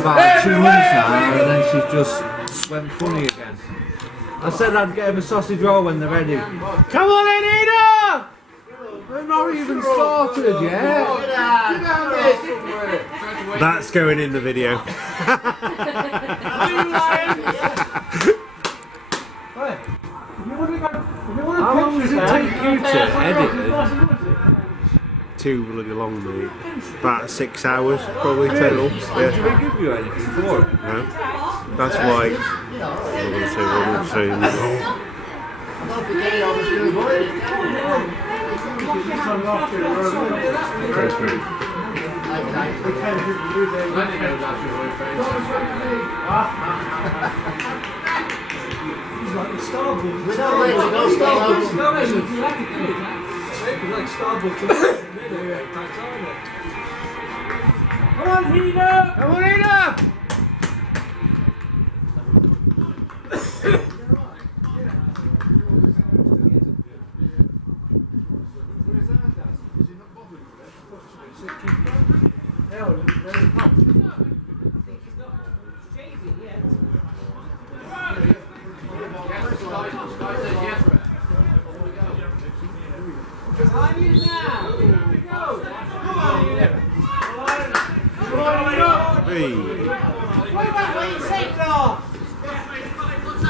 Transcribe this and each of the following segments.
about 2 months now, and then she just went funny again. I said I'd get him a sausage roll when they're ready. Come on in, Heanor! We're not even started yet. That's going in the video. How long does it take you to edit it? Too bloody long, mate. About 6 hours, probably total. Did Yeah. they give you anything for it? No. That's why. He's like the Starbucks. Like Starbucks. Come on, Heanor! Come on, Heanor!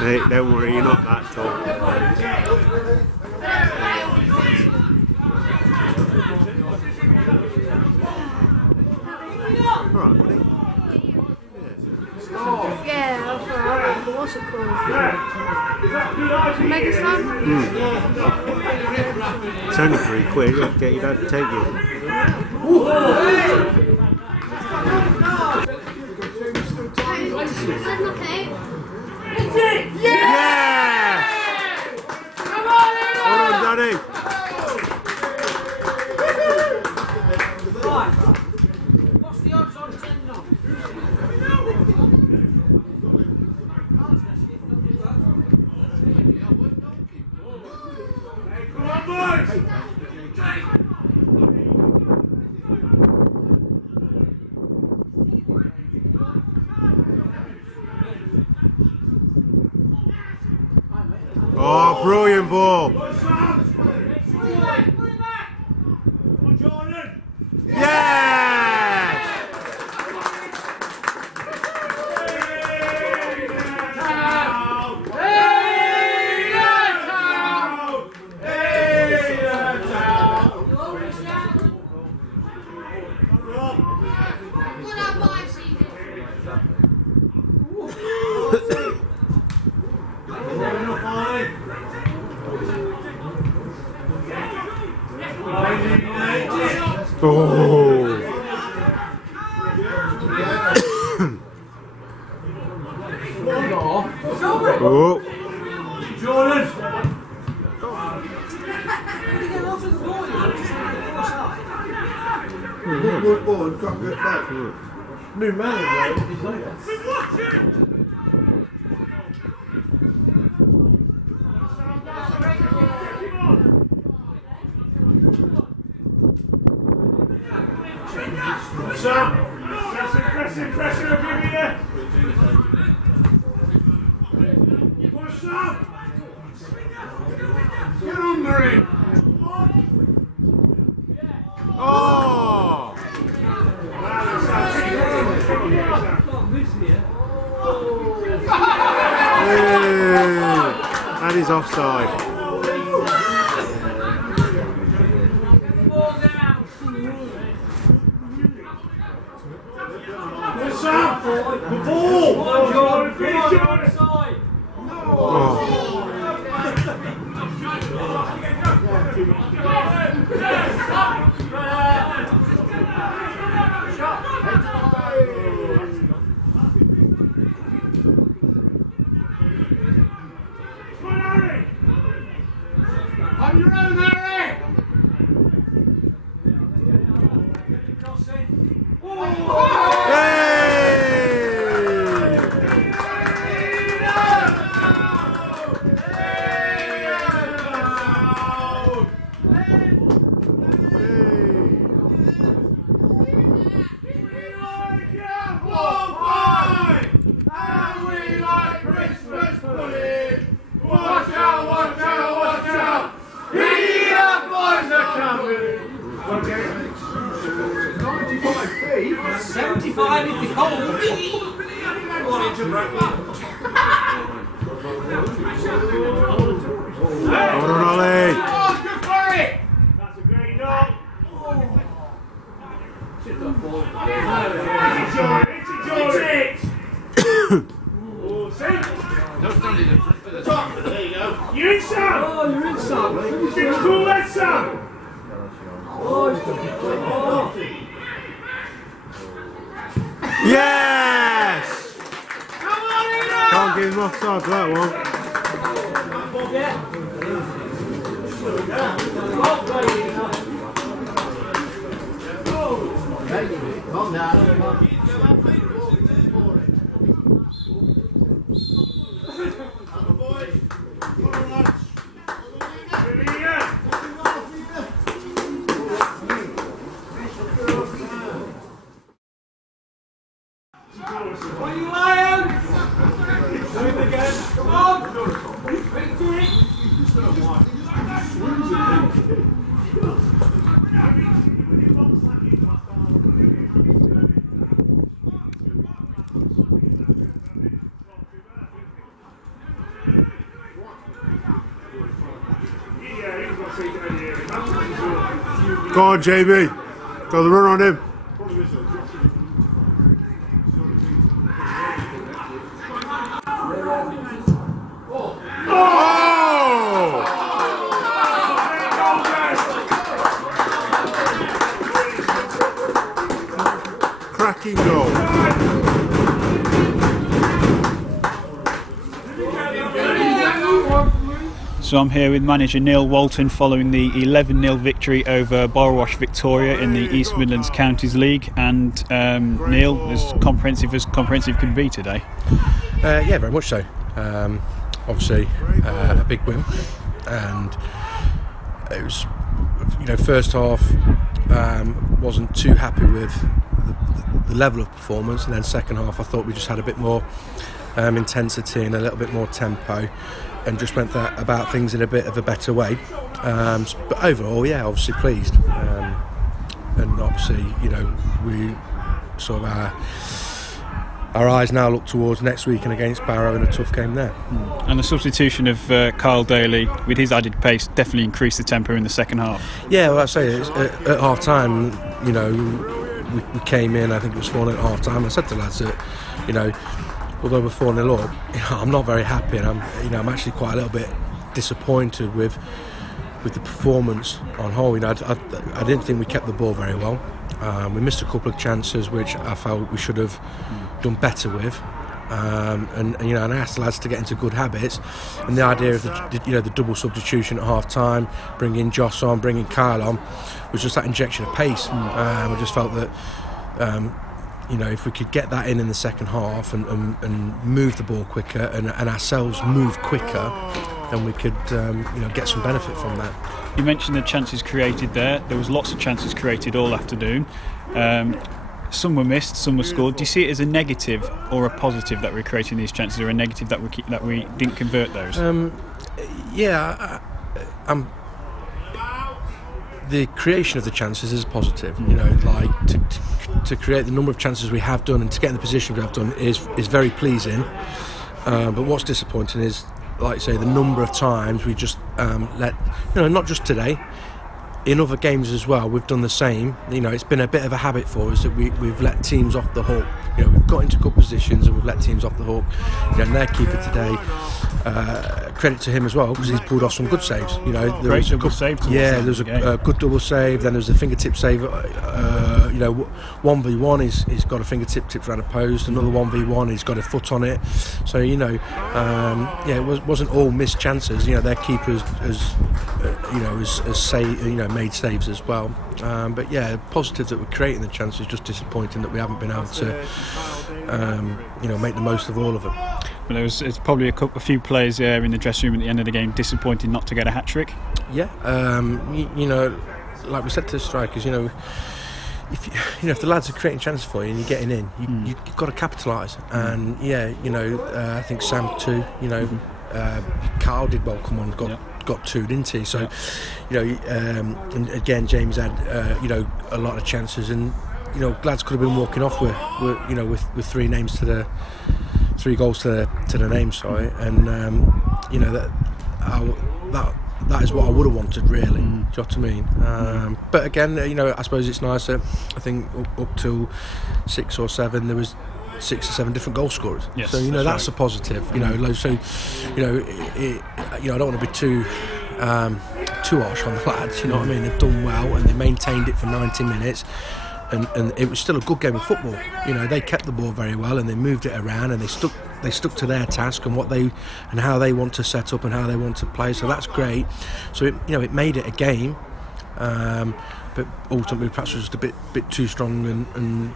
Hey, don't worry, you're not that tall. Alright, buddy. Yeah, that's alright. What's it called? Mega Slam? It's only £3. Get your dad to take you. Yeah! Come on, Well done, Daddy. Right. What's the odds on 10 knots? Come on, boys! Oh, brilliant ball. Yeah! Oh! Oh! Jordan! New manager, he's like that. Pressure, give me there. Push up. Get under him. Oh! That is offside. Push up. The ball. Jordan, finish Jordan. Oh. On your own, Harry! 75 if you call. Hold on, Ollie. Oh, good for it! That's a great knock. There you go. You're in, Sam! Oh, you're in, Sam. You're cool, that, Sam! Yes! Come on, Heanor! Can't give him offside for that one. On you, Lions! Do it again. Come on! Victory! Go on, JB. Got the run on him. Cracking goal. So I'm here with manager Neil Walton following the 11-0 victory over Borrowash Victoria in the East Midlands Counties League. And Neil, as comprehensive can be today. Yeah, very much so. Obviously, a big win, and it was, first half wasn't too happy with the level of performance, and then second half I thought we just had a bit more intensity and a little bit more tempo, and just went about things in a bit of a better way. But overall, yeah, obviously pleased, and obviously, we sort of our eyes now look towards next week and against Barrow in a tough game there. And the substitution of Kyle Daly with his added pace definitely increased the tempo in the second half. Yeah, well, I say at half time, we came in, I think it was 4-0 at half time. I said to the lads that, although we're 4-0 up, I'm not very happy, and I'm actually quite a little bit disappointed with the performance on whole. I didn't think we kept the ball very well. We missed a couple of chances which I felt we should have done better with, and I asked the lads to get into good habits, and the idea of the double substitution at half time, bringing Joss on, bringing Kyle on, was just that injection of pace. I just felt that if we could get that in the second half and move the ball quicker and ourselves move quicker, then we could get some benefit from that. You mentioned the chances created there. There was lots of chances created all afternoon. Some were missed, some were scored. Do you see it as a negative or a positive that we're creating these chances, or a negative that we didn't convert those? The creation of the chances is positive. To create the number of chances we have done and to get in the position we have done is very pleasing. But what's disappointing is, like I say, the number of times we just let, not just today, in other games as well, we've done the same. It's been a bit of a habit for us that we've let teams off the hook. We've got into good positions and we've let teams off the hook. And their keeper today, credit to him as well, because he's pulled off some good saves. There was a good save. Yeah, there was a good double save. Then there was a fingertip save. 1v1, he's got a fingertip tipped around a post. Another 1v1, he's got a foot on it. So it wasn't all missed chances. Their keeper has made saves as well. But yeah, positive that we're creating the chances. Just disappointing that we haven't been able to make the most of all of them. Well, it's probably a few players there in the dressing room at the end of the game disappointed not to get a hat-trick. Yeah, like we said to the strikers, if the lads are creating chances for you and you're getting in, you've got to capitalise. And I think Sam too. Carl did well. Come on, got two, didn't he? So, and again, James had a lot of chances, and you know, Glads could have been walking off with you know, with 3 names to the 3 goals to the name, sorry, and you know, that is what I would have wanted, really. Do you know what I mean? But again, you know, I suppose it's nice that I think up till 6 or 7 there was 6 or 7 different goal scorers. Yes, so you know, that's right. a positive. You know, so you know, you know, I don't want to be too harsh on the lads. You know what I mean? They've done well and they maintained it for 90 minutes. And it was still a good game of football. You know, they kept the ball very well and they moved it around and they stuck to their task and how they want to set up and how they want to play. So that's great. So it made it a game, but ultimately perhaps was just a bit too strong and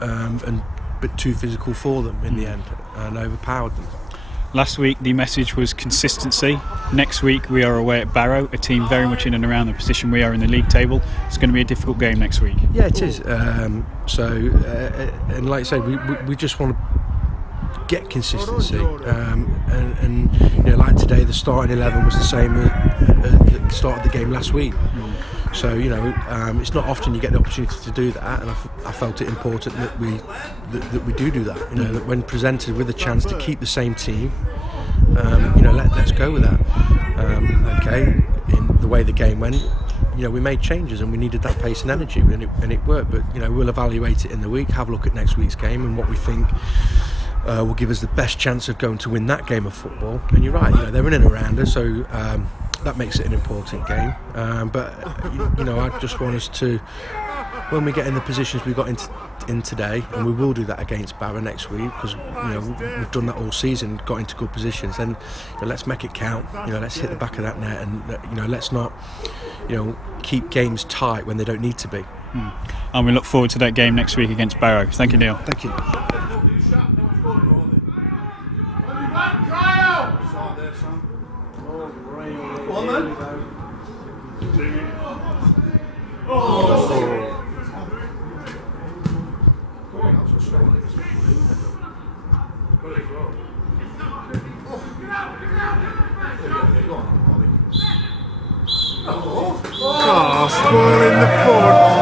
a bit too physical for them in the end and overpowered them. Last week the message was consistency. Next week we are away at Barrow, a team very much in and around the position we are in the league table. It's going to be a difficult game next week. Yeah, it is. And like I say, we just want to get consistency. And you know, like today, the starting 11 was the same at the start of the game last week. So you know, it's not often you get the opportunity to do that, and I felt it important that we do that. You know, that when presented with a chance to keep the same team, you know, let's go with that. Okay, in the way the game went, you know, we made changes and we needed that pace and energy, and it worked. But you know, we'll evaluate it in the week, have a look at next week's game and what we think will give us the best chance of going to win that game of football. And you're right, you know, they're in and around us, so that makes it an important game. But you know, I just want us to, when we get in the positions we got in today, and we will do that against Barrow next week, because you know, we've done that all season, got into good positions, and you know, let's make it count. You know, let's hit the back of that net, and you know, let's not, you know, keep games tight when they don't need to be. And we look forward to that game next week against Barrow. Thank you, Neil. Thank you. Oh, spoiling the fun.